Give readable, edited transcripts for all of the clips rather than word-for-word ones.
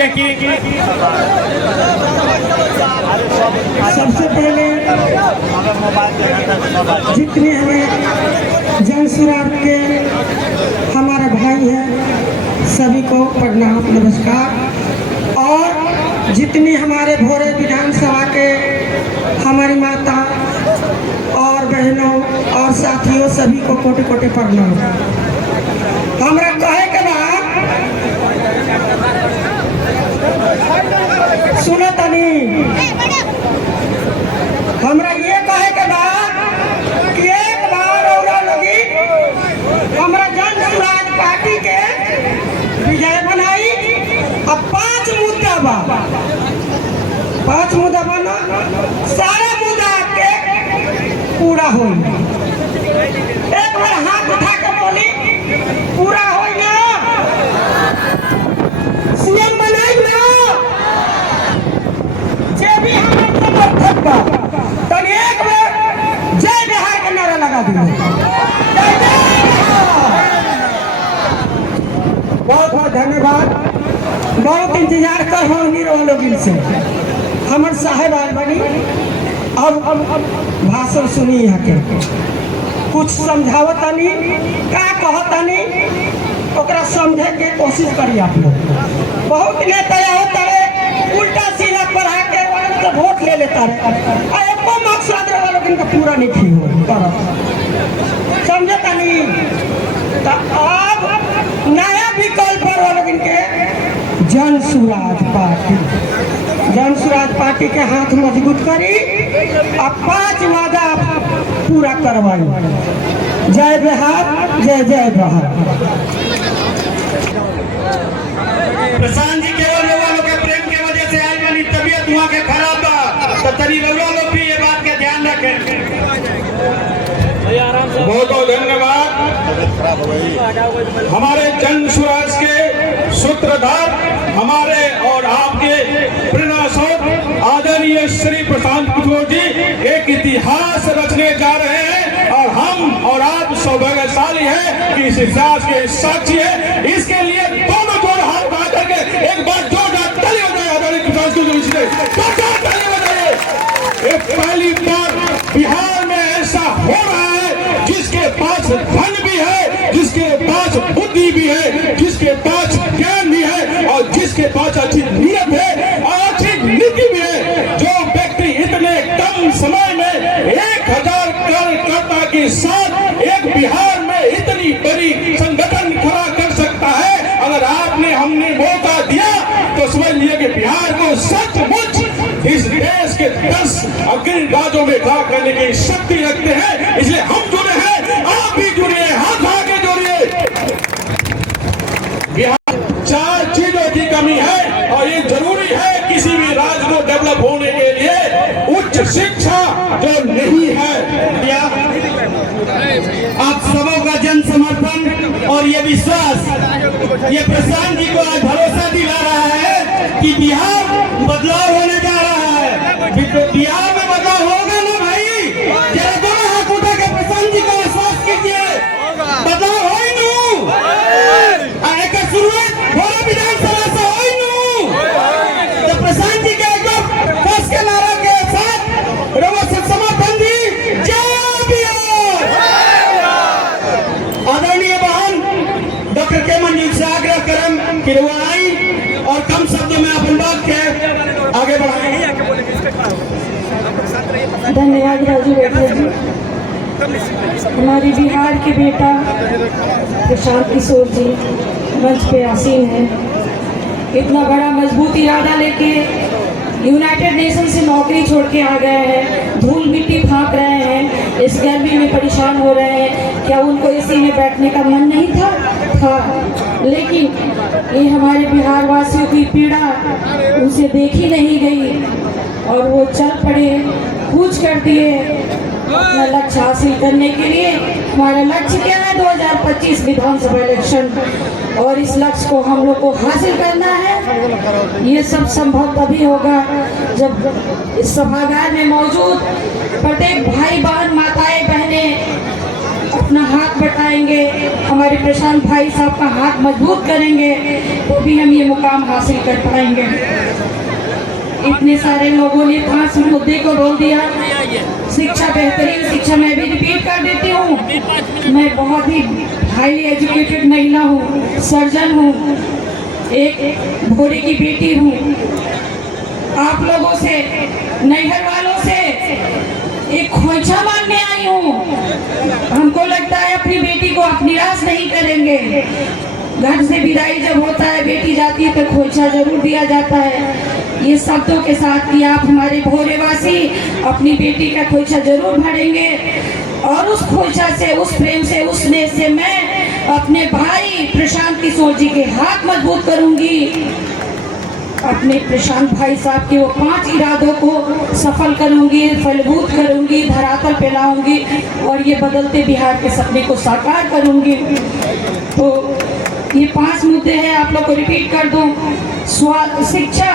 लीजिए कि सबसे पहले जितने हमें जन सुराग के हमारे भाई हैं सभी को प्रणाम नमस्कार, और जितनी हमारे भोरे विधानसभा के हमारी माता और बहनों और साथियों सभी को कोटि कोटि प्रणाम। हमरा कहे के बाद सुनो तनी, हमरा ये कहे के बाद कि एक बार और लगी हमरा जन सुराज पार्टी के विजय बनाई। अब 5 मुद्दा बना, सारा मुद्दा आपके पूरा हो। एक बार हाथ उठा के बोली पूरा हो ना, सीएम बनाई ना, जे भी हमारे समर्थक बा तब एक बार जय बिहार का नारा लगा दिया। बहुत बहुत धन्यवाद। बहुत इंतजार कर लोग से हमर साहेब आल बनी। अब भाषण सुनी यहाँ के कुछ समझावतानी का कहतानी ओकरा समझे के कोशिश करी आप लोग। बहुत नेता होता है उल्टा सीधा पढ़ा के तो वोट ले लेता है, एको मकसद लोग इनका पूरा नहीं हो समझता नहीं। तो अब नया विकल्प लोग इनके जन सुराज पार्टी के हाथ मजबूत करी, अब 5 वादा पूरा करवाई। जय बिहार, जय जय बिहार। प्रशांत जी केवल लोगों के प्रेम के वजह से आज मेरी तबीयत हुआ के खराब था, तो तरी लोग भी ये बात का ध्यान रखें। बहुत बहुत धन्यवाद। हमारे जन सुराज के सूत्रधार हमारे और आपके प्रेरणा स्रोत आदरणीय श्री प्रशांत किशोर जी एक इतिहास रचने जा रहे हैं, और हम और आप सौभाग्यशाली हैं कि इस इतिहास के साक्षी है। इसके लिए दोनों जोड़ हाथ बढ़ा करके एक बार जोरदार ताली बजाइए आदरणीय प्रशांत किशोर जी से। ताली बजाइए। एक पहली बार बिहार में ऐसा हो रहा है जिसके पास धन भी है, जिसके पास बुद्धि भी है, जिसके पास ज्ञान भी है, और जिसके पास अच्छी नीयत है और अच्छी नीति भी है। जो व्यक्ति इतने कम समय में 1000 कार्यकर्ता के साथ एक बिहार में इतनी बड़ी संगठन खड़ा कर सकता है, अगर आपने हमने मौका दिया तो समझ लिया कि बिहार को सचमुच इस देश के 10 अग्रणी राज्यों में खड़ा करने की शक्ति रखते हैं। इसलिए हम जुड़े हैं, आप भी जुड़िए, हाथ आगे जोड़िए। बिहार 4 चीजों की कमी है, और ये जरूरी है किसी भी राज्य को डेवलप होने के लिए। उच्च शिक्षा जो नहीं है, आप सबों का जन समर्थन और ये विश्वास ये प्रशांत जी को आज भरोसा दिला रहा है कि बिहार बदलाव होने जा रहा है। बिहार में बदलाव होगा ना भाई? जरा दोनों हाथ उठा के प्रशांत जी को विश्वास कीजिए, बदलाव हो ही नू एक शुरुआत भोरे विधानसभा से हो ही नू। तो प्रशांत जी के एक फर्स्ट के नारा के साथ रोवा से समर्थन दी। जय बिहार। आदरणीय बहन डॉक्टर के मंजूर से आग्रह करम कि वो आई और कम शब्दों में अपन बात के आगे बढ़ाएं। धन्यवाद राजू बेटे जी। हमारी बिहार के बेटा प्रशांत किशोर जी मंच पे आसीन है। इतना बड़ा मजबूत इरादा लेके यूनाइटेड नेशन से नौकरी छोड़ के आ गए हैं, धूल मिट्टी फाँक रहे हैं, इस गर्मी में परेशान हो रहे हैं। क्या उनको इसी में बैठने का मन नहीं था? लेकिन ये हमारे बिहार वासियों की पीड़ा उनसे देखी नहीं गई और वो चल पड़े, कूच कर दिए अपना लक्ष्य हासिल करने के लिए। हमारा लक्ष्य क्या है? 2025 विधानसभा इलेक्शन, और इस लक्ष्य को हम लोग को हासिल करना है। ये सब संभव तभी होगा जब इस सभागार में मौजूद प्रत्येक भाई बहन माताएं बहनें अपना हाथ बढ़ाएंगे, हमारे प्रशांत भाई साहब का हाथ मजबूत करेंगे, तो भी हम ये मुकाम हासिल कर पाएंगे। इतने सारे लोगों ने 5 मुद्दे को बोल दिया। शिक्षा, बेहतरीन शिक्षा, मैं भी रिपीट कर देती हूँ, मैं बहुत ही हाईली एजुकेटेड महिला हूँ, सर्जन हूँ, एक भोरे की बेटी हूँ। आप लोगों से, नैहर वालों से एक खोइछा मांगने आई हूँ। हमको लगता है अपनी बेटी को आप निराश नहीं करेंगे। घर से विदाई जब होता है, बेटी जाती है तो खोइछा जरूर दिया जाता है। ये शब्दों के साथ कि आप हमारे भोरेवासी अपनी बेटी का खोइछा जरूर भरेंगे, और उस खोइछा से, उस प्रेम से, उस स्नेह से मैं अपने भाई प्रशांत किशोर जी के हाथ मजबूत करूंगी। अपने प्रशांत भाई साहब के वो 5 इरादों को सफल करूंगी, फलभूत करूंगी, धरातल पे लाऊंगी, और ये बदलते बिहार के सपने को साकार करूंगी। तो ये 5 मुद्दे हैं, आप लोग को रिपीट कर दूं। शिक्षा,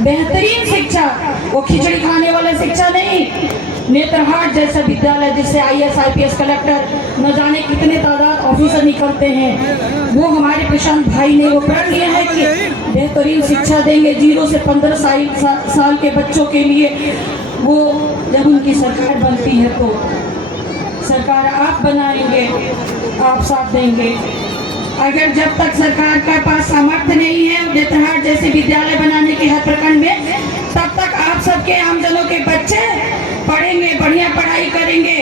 बेहतरीन शिक्षा, वो खिचड़ी खाने वाला शिक्षा नहीं। नेत्रहाट जैसा विद्यालय जिससे IAS IPS कलेक्टर न जाने कितने तादाद ऑफिसर निकलते हैं, वो हमारे प्रशांत भाई ने वो प्रण लिया है कि बेहतरीन शिक्षा देंगे 0 से 15 साल के बच्चों के लिए। वो जब उनकी सरकार बनती है तो सरकार आप बनाएंगे, आप साथ देंगे। अगर जब तक सरकार के पास सामर्थ्य नहीं है नेत्रहाट जैसे विद्यालय बनाने के हर प्रखंड में, तब तक आप सबके आमजनों के बच्चे पढ़ेंगे, बढ़िया पढ़ाई करेंगे,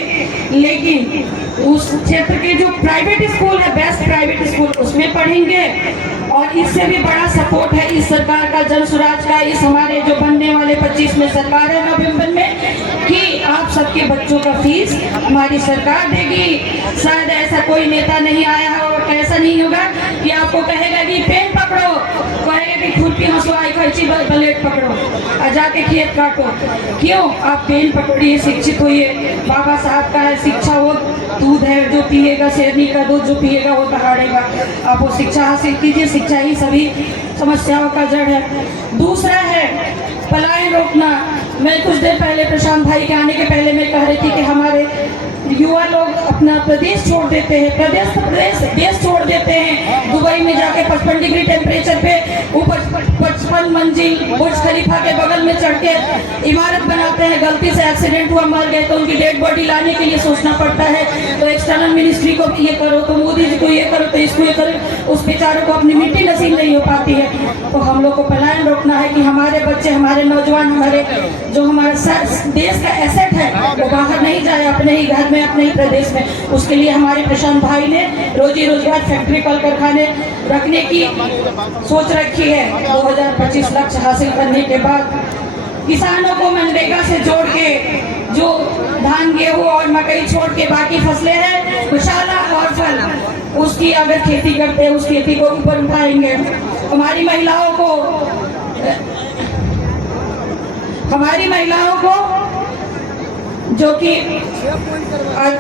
लेकिन उस क्षेत्र के जो प्राइवेट स्कूल है, बेस्ट प्राइवेट स्कूल, उसमें पढ़ेंगे। और इससे भी बड़ा सपोर्ट है इस सरकार का, जन स्वराज का, इस हमारे जो बनने वाले 25 में सरकार है नवंबर में, कि आप सबके बच्चों का फीस हमारी सरकार देगी। शायद ऐसा कोई नेता नहीं आया है, और ऐसा नहीं होगा कि आपको कहेगा कि पेन पकड़ो, कहेगा कि खुरपी हंसुआई कैंची ब्लेड पकड़ो और जाके खेत काटो। क्यों? आप पेन पकड़िए, शिक्षित होइए। बाबा साहब का है शिक्षा, वो दूध है जो पिएगा, शेरनी का दूध जो पिएगा वो दहाड़ेगा। आप वो शिक्षा हासिल कीजिए, शिक्षा ही सभी समस्याओं का जड़ है। दूसरा है पलायन रोकना। मैं कुछ देर पहले प्रशांत भाई के आने के पहले मैं कह रही थी कि हमारे युवा लोग अपना प्रदेश छोड़ देते हैं, देश छोड़ देते हैं। दुबई में जाके 55 डिग्री टेम्परेचर पे ऊपर 55 मंजिल बुर्ज खलीफा के बगल में चढ़ के इमारत बनाते हैं। गलती से एक्सीडेंट हुआ, मर गए तो उनकी डेड बॉडी लाने के लिए सोचना पड़ता है। तो एक्सटर्नल मिनिस्ट्री को ये करो, तो मोदी जी को ये करो, तो इसको ये करो, उस बेचारों को अपनी मिट्टी नसीब नहीं हो पाती है। तो हम लोग को पलायन रोकना है कि हमारे बच्चे, हमारे नौजवान, हमारे जो हमारा देश का एसेट है वो बाहर नहीं जाए, अपने ही घर में, अपने ही प्रदेश में। उसके लिए हमारे प्रशांत भाई ने रोजी रोजगार, फैक्ट्री, कल कारखाने रखने की सोच रखी है। 2025 लक्ष्य हासिल करने के बाद किसानों को मनरेगा से जोड़ के, जो धान, गेहूं और मकई छोड़ के बाकी फसलें हैं, मसाला और फल, उसकी अगर खेती करते हैं उस खेती को ऊपर उठाएंगे। हमारी महिलाओं को जो कि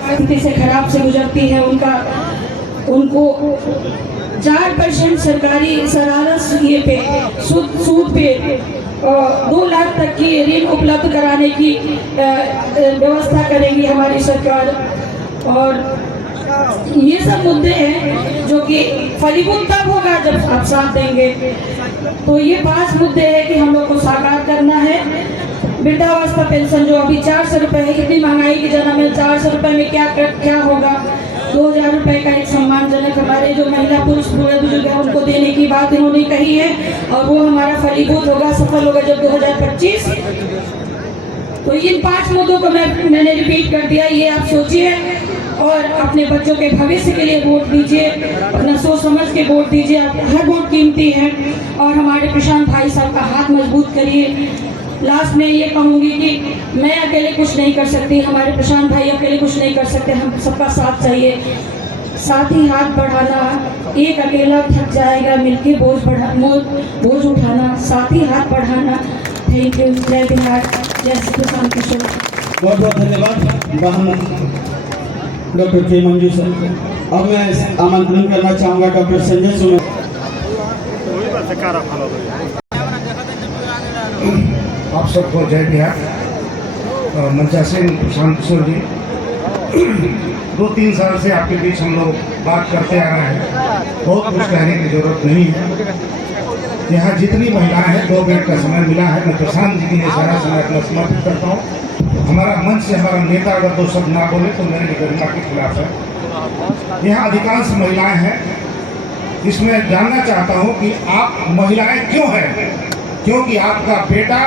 स्थिति से खराब से गुजरती है, उनको 4% सरकारी शरारत ये पे सूद पे 2 लाख तक की ऋण उपलब्ध कराने की व्यवस्था करेगी हमारी सरकार। और ये सब मुद्दे हैं जो कि फलीभूत तब होगा जब आप साथ देंगे। तो ये 5 मुद्दे हैं कि हम लोग को साकार करना है। वृद्धावस्था पेंशन जो अभी 400 रुपये है, इतनी महंगाई की जगह में 400 रुपये में क्या होगा। 2000 रुपये का एक सम्मानजनक हमारे जो महिला पुरुष बूढ़े बुजुर्ग हैं उनको देने की बात इन्होंने कही है, और वो हमारा फलीभूत होगा, सफल होगा जब 2025। तो इन 5 मुद्दों को मैंने रिपीट कर दिया, ये आप सोचिए और अपने बच्चों के भविष्य के लिए वोट दीजिए, अपना सोच समझ के वोट दीजिए। हर वोट कीमती है, और हमारे प्रशांत भाई साहब का हाथ मजबूत करिए। लास्ट में ये कहूँगी कि मैं अकेले कुछ नहीं कर सकती, हमारे प्रशांत भाई अकेले कुछ नहीं कर सकते, हम सबका साथ चाहिए। साथ ही हाथ बढ़ाना, एक अकेला थक जाएगा, मिलके बोझ उठाना, साथ ही हाथ बढ़ाना। Thank you. जय बिहार, जय श्री प्रशांत किशोर। बहुत बहुत धन्यवाद बहन डॉक्टर के मंजू सर। अब मैं आमंत्रण करना चाहूँगा डॉक्टर संजय सुमन। आप सबको जय बिहार। मंचासीन प्रशांत किशोर जी 2-3 साल से आपके बीच हम लोग बात करते आ रहे हैं, बहुत कुछ कहने की जरूरत नहीं है। यहाँ जितनी महिलाएं हैं 2 मिनट का समय मिला है, मैं प्रशांत जी के लिए सारा समय अपना समर्पित करता हूँ। हमारा मंच से हमारा नेता अगर 2 शब्द ना बोले तो मेरे गरिमा के खिलाफ है। यहाँ अधिकांश महिलाएं हैं, इसमें जानना चाहता हूँ कि आप महिलाएं क्यों हैं? क्योंकि आपका बेटा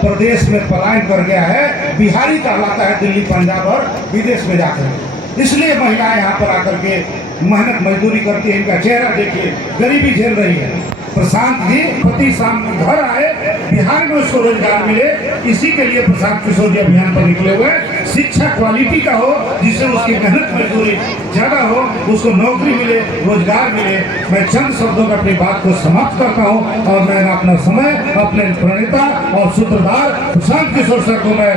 प्रदेश में पलायन कर गया है, बिहारी कहलाता है दिल्ली, पंजाब और विदेश में जाकर। इसलिए महिलाएं यहाँ पर आकर के मेहनत मजदूरी करती है। इनका चेहरा देखिए, गरीबी झेल रही है। प्रशांत जी प्रति शाम घर आए, बिहार में उसको रोजगार मिले, इसी के लिए प्रशांत किशोर जी अभियान पर निकले हुए। शिक्षा क्वालिटी का हो, जिससे उसकी मेहनत मजदूरी ज्यादा हो, उसको नौकरी मिले, रोजगार मिले। मैं चंद शब्दों में अपनी बात को समाप्त करता हूँ और मैं अपना समय अपने प्रणेता और सूत्रधार प्रशांत किशोर सर को मैं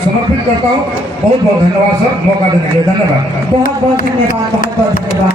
समर्पित करता हूँ। बहुत बहुत धन्यवाद सर, मौका देने के लिए धन्यवाद। बहुत बहुत धन्यवाद, बहुत बहुत धन्यवाद।